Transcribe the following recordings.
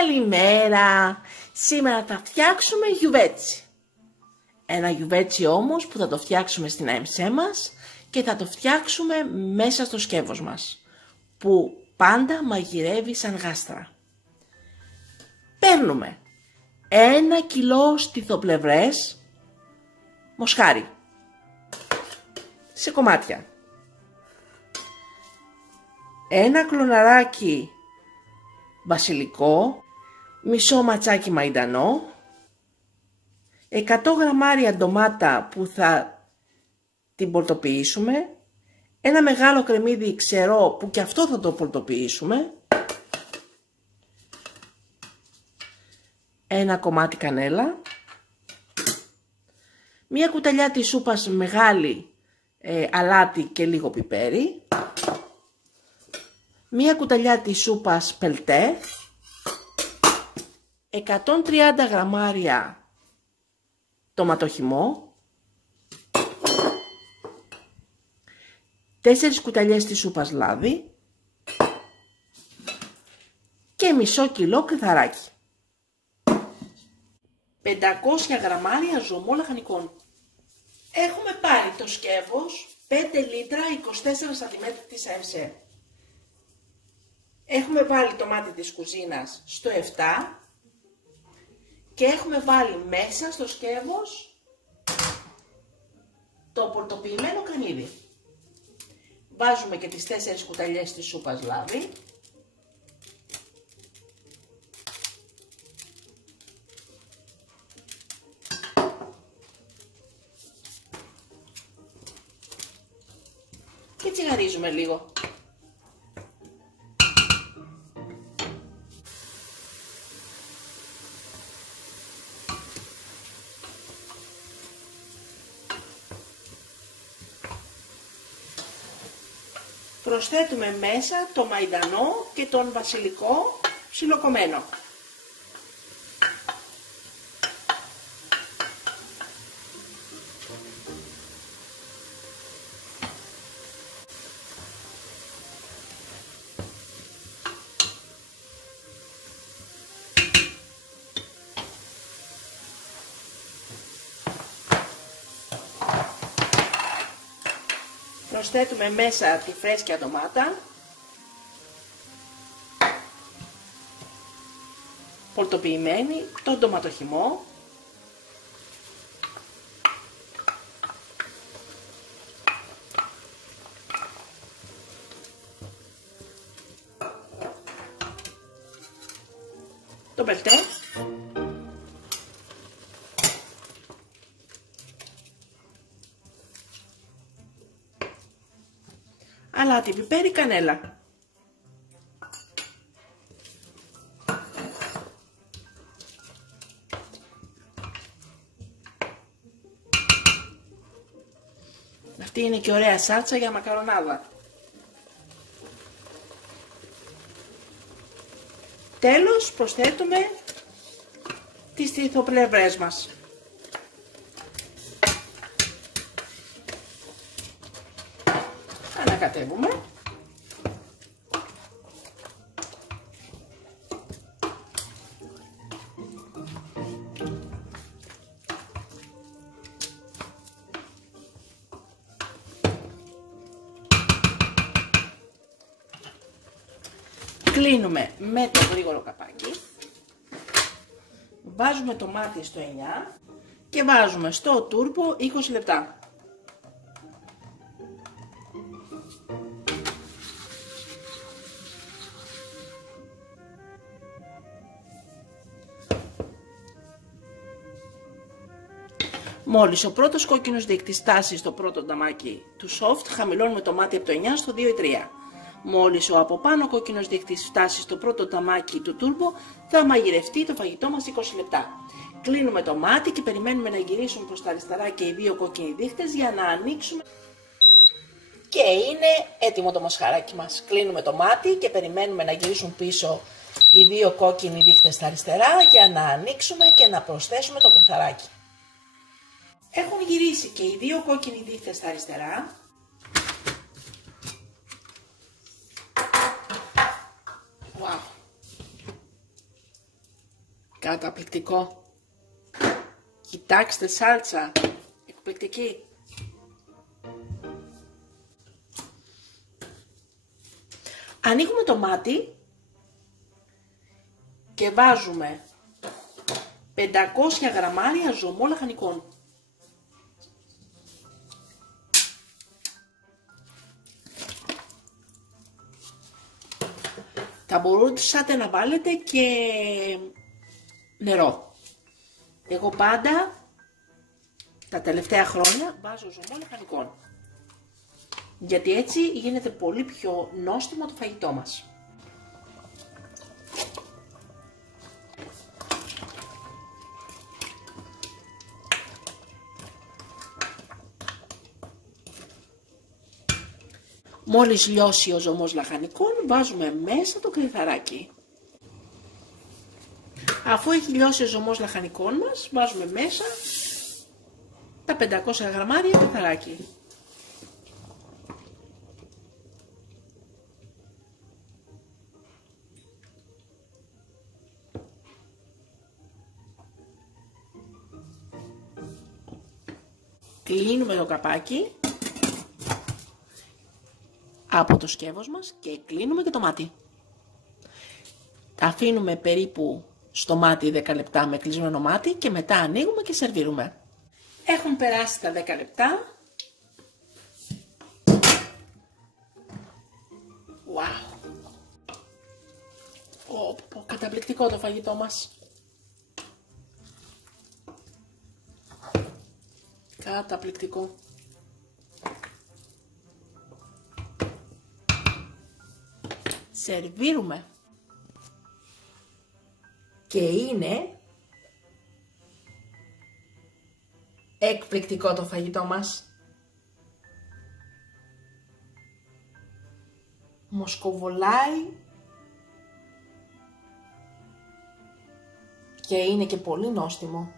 Καλημέρα! Σήμερα θα φτιάξουμε γιουβέτσι. Ένα γιουβέτσι όμως που θα το φτιάξουμε στην ΑΕΜΣΕ μας και θα το φτιάξουμε μέσα στο σκεύος μας, που πάντα μαγειρεύει σαν γάστρα. Παίρνουμε 1 κιλό στιθοπλευρές μοσχάρι σε κομμάτια, 1 κλωναράκι βασιλικό, μισό ματσάκι μαϊντανό, 100 γραμμάρια ντομάτα που θα την πολτοποιήσουμε, ένα μεγάλο κρεμμύδι ξερό που και αυτό θα το πολτοποιήσουμε, ένα κομμάτι κανέλα, μία κουταλιά της σούπας μεγάλη αλάτι και λίγο πιπέρι, μία κουταλιά της σούπας πελτέ, 130 γραμμάρια ντοματοχυμό, 4 κουταλιές της σούπας λάδι και μισό κιλό κρυθαράκι. 500 γραμμάρια ζωμό λαχανικών. Έχουμε πάρει το σκεύος 5 λίτρα 24 cm της ΑΕΜΣΕ. Έχουμε βάλει το μάτι της κουζίνας στο 7 και έχουμε βάλει μέσα στο σκεύος το πολτοποιημένο κρεμμύδι. Βάζουμε και τις 4 κουταλιές της σούπας λάδι. Και τσιγαρίζουμε λίγο. Προσθέτουμε μέσα το μαϊντανό και τον βασιλικό ψιλοκομμένο. Προσθέτουμε μέσα τη φρέσκια ντομάτα, πολτοποιημένη, τον ντοματοχυμό, το πελτέ, αλάτι, πιπέρι, κανέλα. Αυτή είναι και ωραία σάλτσα για μακαρονάδα. Τέλος προσθέτουμε τις στιθοπλευρές μας. Ανακατεύουμε. Κλείνουμε με το γρήγορο καπάκι. Βάζουμε το μάτι στο 9 και βάζουμε στο τούρμπο 20 λεπτά. Μόλις ο πρώτος κόκκινος δείκτης φτάσει στο πρώτο νταμάκι του soft, χαμηλώνουμε το μάτι από το 9 στο 2 ή 3. Μόλις ο από πάνω κόκκινος δείκτης φτάσει στο πρώτο νταμάκι του turbo, θα μαγειρευτεί το φαγητό μας 20 λεπτά. Κλείνουμε το μάτι και περιμένουμε να γυρίσουν προς τα αριστερά και οι δύο κόκκινοι δείκτες για να ανοίξουμε. Και είναι έτοιμο το μοσχαράκι μας. Κλείνουμε το μάτι και περιμένουμε να γυρίσουν πίσω οι δύο κόκκινοι δείκτες στα αριστερά για να ανοίξουμε και να προσθέσουμε το κρυθαράκι. Έχουν γυρίσει και οι δύο κόκκινοι δείκτες στα αριστερά. Wow. Καταπληκτικό. Κοιτάξτε, σάλτσα. Εκπληκτική. Ανοίγουμε το μάτι και βάζουμε 500 γραμμάρια ζωμό λαχανικών. Θα μπορούσατε να βάλετε και νερό. Εγώ πάντα τα τελευταία χρόνια βάζω ζωμό λαχανικών. Γιατί έτσι γίνεται πολύ πιο νόστιμο το φαγητό μας. Μόλις λιώσει ο ζωμός λαχανικών, βάζουμε μέσα το κρυθαράκι. Αφού έχει λιώσει ο ζωμός λαχανικών μας, βάζουμε μέσα τα 500 γραμμάρια κρυθαράκι. Κλείνουμε το καπάκι από το σκεύος μας και κλείνουμε και το μάτι. Τα αφήνουμε περίπου στο μάτι 10 λεπτά με κλεισμένο μάτι και μετά ανοίγουμε και σερβίρουμε. Έχουν περάσει τα 10 λεπτά. Wow! Καταπληκτικό το φαγητό μας. Καταπληκτικό. Σερβίρουμε. Και είναι εκπληκτικό το φαγητό μας. Μοσκοβολάει και είναι και πολύ νόστιμο.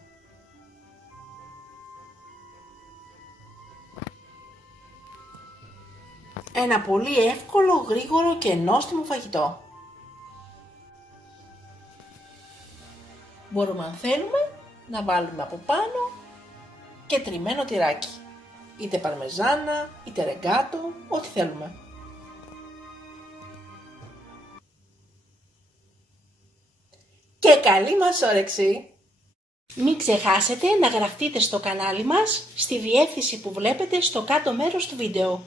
Ένα πολύ εύκολο, γρήγορο και νόστιμο φαγητό. Μπορούμε αν θέλουμε να βάλουμε από πάνω και τριμμένο τυράκι. Είτε παρμεζάνα, είτε ρεγκάτο, ό,τι θέλουμε. Και καλή μας όρεξη! Μην ξεχάσετε να γραφτείτε στο κανάλι μας στη διεύθυνση που βλέπετε στο κάτω μέρος του βίντεο.